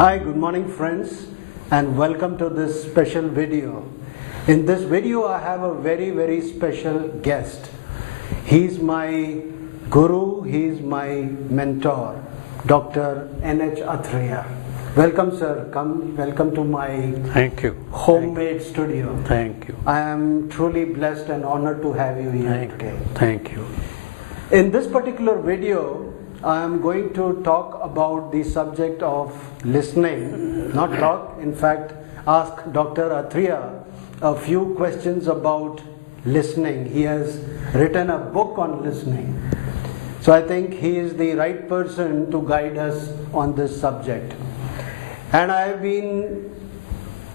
Hi, good morning friends, and welcome to this special video. In this video I have a very special guest. He's my guru, he's my mentor, Dr. N.H Atthreya. Welcome sir, welcome to my Thank you. homemade studio. Thank you. I am truly blessed and honored to have you here today. Thank you. In this particular video, I am going to talk about the subject of listening, not talk, in fact, ask Dr. Atthreya a few questions about listening. He has written a book on listening. So I think he is the right person to guide us on this subject. And I have been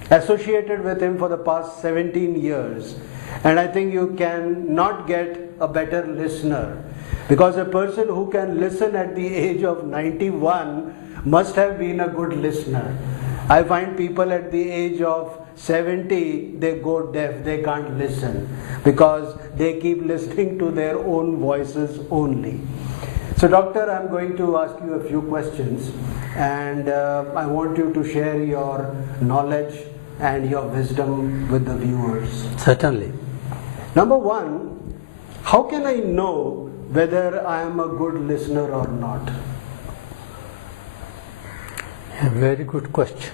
associated with him for the past 17 years. And I think you can not get a better listener. Because a person who can listen at the age of 91 must have been a good listener. I find people at the age of 70, they go deaf, they can't listen because they keep listening to their own voices only. So doctor, I'm going to ask you a few questions, and I want you to share your knowledge and your wisdom with the viewers. Certainly. Number one, how can I know whether I am a good listener or not? A very good question.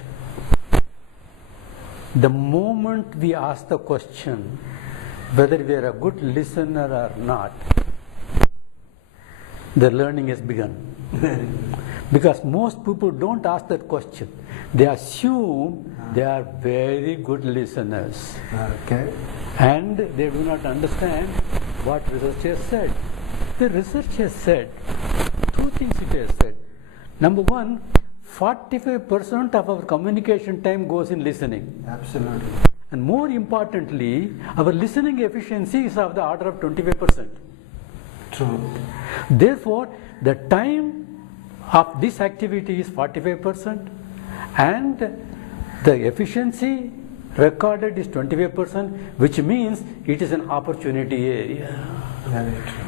The moment we ask the question whether we are a good listener or not, the learning has begun. Because most people don't ask that question. They assume they are very good listeners. Okay. And they do not understand what research has said. The research has said, two things it has said. Number one, 45% of our communication time goes in listening. Absolutely. And more importantly, our listening efficiency is of the order of 25%. True. Therefore, the time of this activity is 45% and the efficiency recorded is 25%, which means it is an opportunity area. Very true.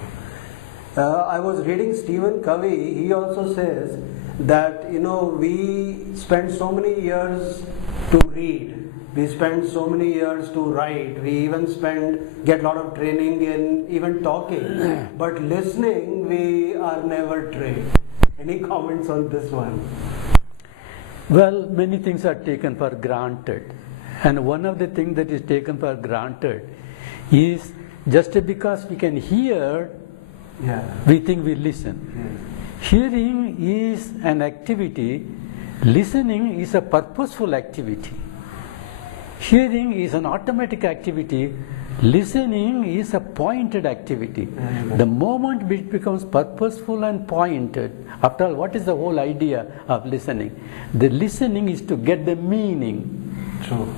I was reading Stephen Covey. He also says that we spend so many years to read, we spend so many years to write, we even get a lot of training in even talking, but listening we are never trained. Any comments on this one? Well, many things are taken for granted, and one of the things that is taken for granted is just because we can hear, we think we listen. Hearing is an activity, listening is a purposeful activity. Hearing is an automatic activity, listening is a pointed activity. The moment it becomes purposeful and pointed, after all, what is the whole idea of listening? The listening is to get the meaning. True.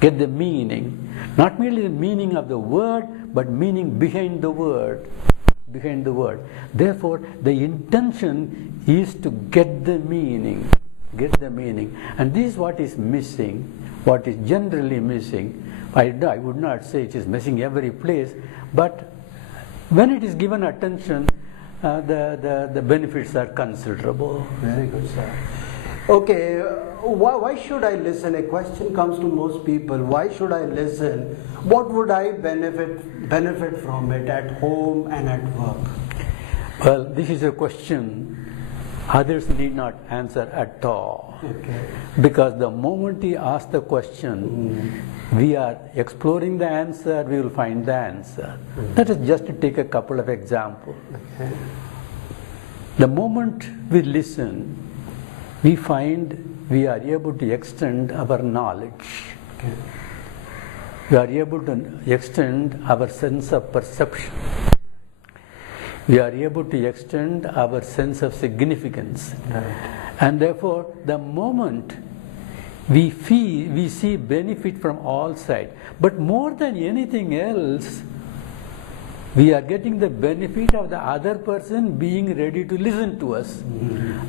Get the meaning. Not merely the meaning of the word, but meaning behind the word. Behind the word. Therefore, the intention is to get the meaning. Get the meaning. And this is what is missing, what is generally missing. I would not say it is missing every place, but when it is given attention, the benefits are considerable. Very good, sir. Okay, why should I listen? A question comes to most people. Why should I listen? What would I benefit from it at home and at work? Well, this is a question others need not answer at all. Okay. Because the moment we ask the question, we are exploring the answer, we will find the answer. Let us just take a couple of examples. Okay. The moment we listen, we find we are able to extend our knowledge. Okay. We are able to extend our sense of perception. We are able to extend our sense of significance. Right. And therefore, the moment we see benefit from all sides. But more than anything else, we are getting the benefit of the other person being ready to listen to us.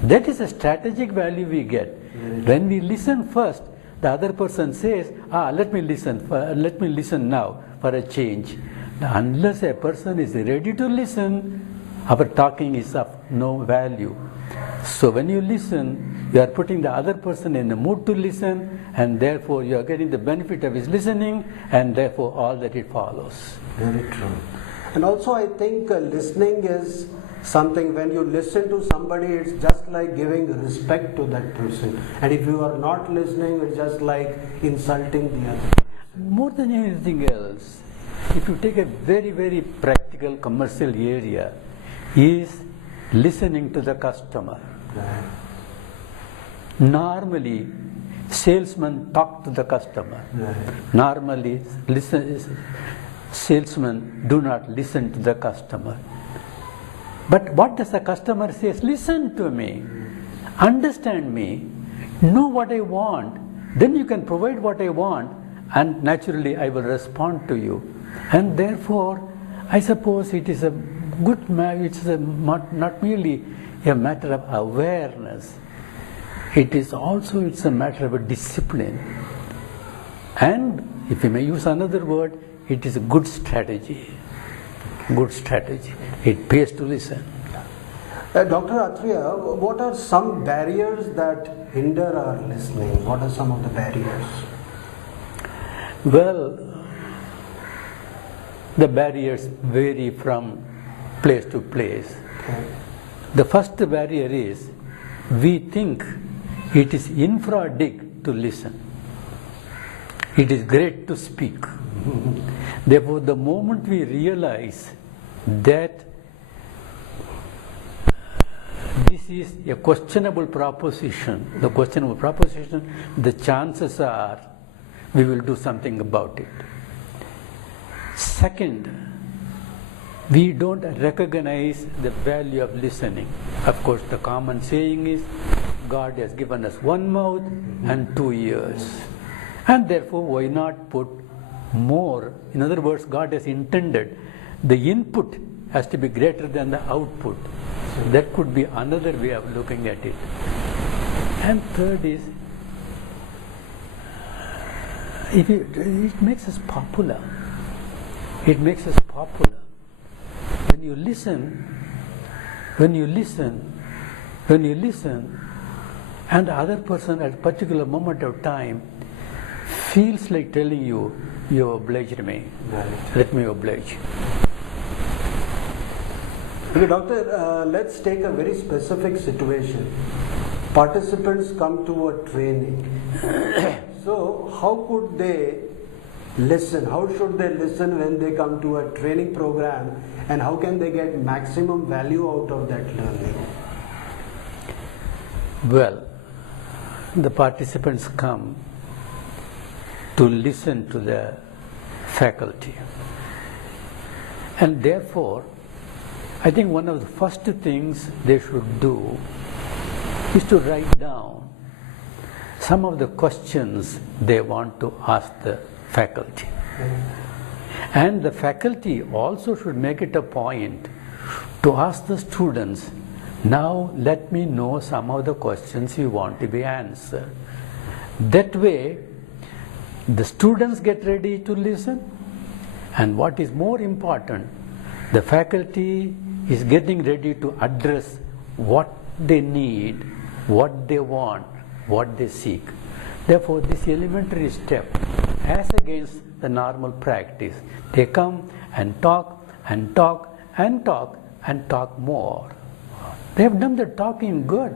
That is a strategic value we get. When we listen first, the other person says, let me listen now for a change. Unless a person is ready to listen, our talking is of no value. So when you listen, you are putting the other person in the mood to listen, and therefore you are getting the benefit of his listening, and therefore all that it follows. Very true. And also I think listening is something, when you listen to somebody, it's just like giving respect to that person. And if you are not listening, it's just like insulting the other person. More than anything else, if you take a very, very practical commercial area, is listening to the customer. Right. Normally, salesmen talk to the customer. Right. Normally, salesmen do not listen to the customer. But what does the customer say? Listen to me, understand me, know what I want, then you can provide what I want, and naturally I will respond to you. And therefore, I suppose it is a good it's not merely a matter of awareness, it's a matter of a discipline. And if you may use another word, it is a good strategy. Good strategy. It pays to listen. Dr. Atthreya, what are some barriers that hinder our listening? What are some of the barriers? Well, the barriers vary from place to place. Okay. The first barrier is we think it is infra dig to listen. It is great to speak. Therefore, the moment we realize that this is a questionable proposition, the chances are we will do something about it. Second, we don't recognize the value of listening. Of course, the common saying is, God has given us one mouth and 2 ears. And therefore, why not put more? In other words, God has intended the input has to be greater than the output. So that could be another way of looking at it. And third is, it makes us popular. It makes us popular. When you listen, and the other person at a particular moment of time feels like telling you, you obliged me. Right. Let me oblige. Okay, doctor, let's take a very specific situation. Participants come to a training. So, how could they listen? How should they listen when they come to a training program? And how can they get maximum value out of that learning? Well, the participants come to listen to the faculty. And therefore, I think one of the first things they should do is to write down some of the questions they want to ask the faculty. And the faculty also should make it a point to ask the students, now let me know some of the questions you want to be answered. That way, the students get ready to listen, and what is more important, the faculty is getting ready to address what they need, what they want, what they seek. Therefore, this elementary step, as against the normal practice, they come and talk and talk and talk and talk more. They have done the talking good,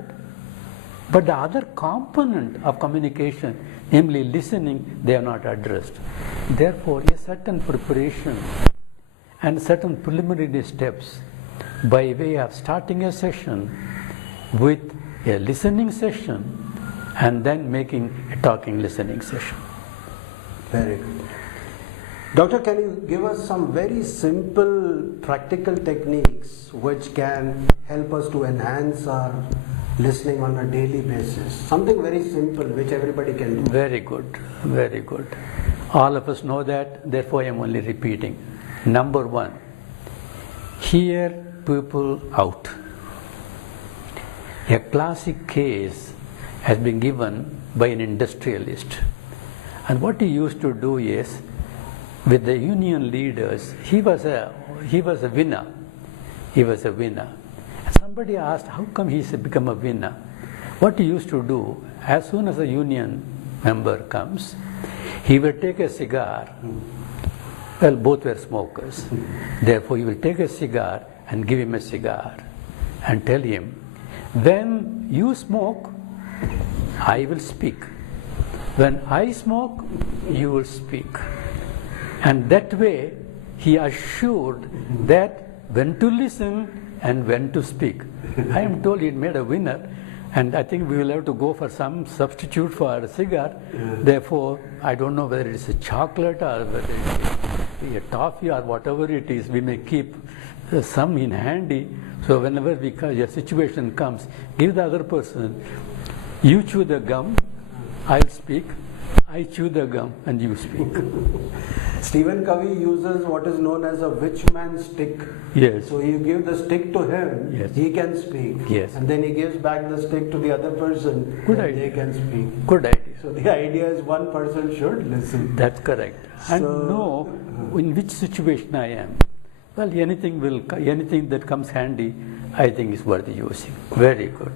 but the other component of communication, namely listening, they have not addressed. Therefore, a certain preparation and certain preliminary steps by way of starting a session with a listening session and then making a talking listening session. Very good. Doctor, can you give us some very simple practical techniques which can help us to enhance our listening on a daily basis? Something very simple which everybody can do. Very good, very good. All of us know that, therefore I am only repeating. Number one, hear people out. A classic case has been given by an industrialist. And what he used to do is, with the union leaders, he was a winner. He was a winner. And somebody asked, how come he's become a winner? What he used to do, as soon as a union member comes, he will take a cigar. Well, both were smokers. Therefore, he will take a cigar and give him a cigar and tell him, when you smoke, I will speak. When I smoke, you will speak. And that way, he assured that when to listen and when to speak. I am told he made a winner, and I think we will have to go for some substitute for a cigar. Therefore, I don't know whether it's a chocolate or whether it's a toffee or whatever it is. We may keep some in handy, so whenever a situation comes, give the other person, you chew the gum, I'll speak, I chew the gum and you speak. Stephen Covey uses what is known as a witchman stick. Yes. So you give the stick to him, yes, he can speak. Yes. And then he gives back the stick to the other person, good and idea. they can speak. Good idea. So the idea is one person should listen. That's correct. And know in which situation I am. Well, anything that comes handy, I think is worth using. Very good.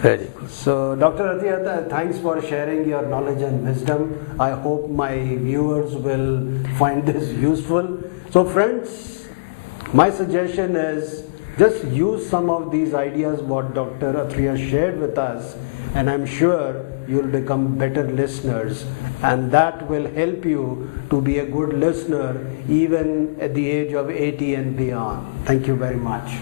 Very good. So, Dr. Atthreya, thanks for sharing your knowledge and wisdom. I hope my viewers will find this useful. So, friends, my suggestion is just use some of these ideas what Dr. Atthreya shared with us, and I'm sure you'll become better listeners, and that will help you to be a good listener even at the age of 80 and beyond. Thank you very much.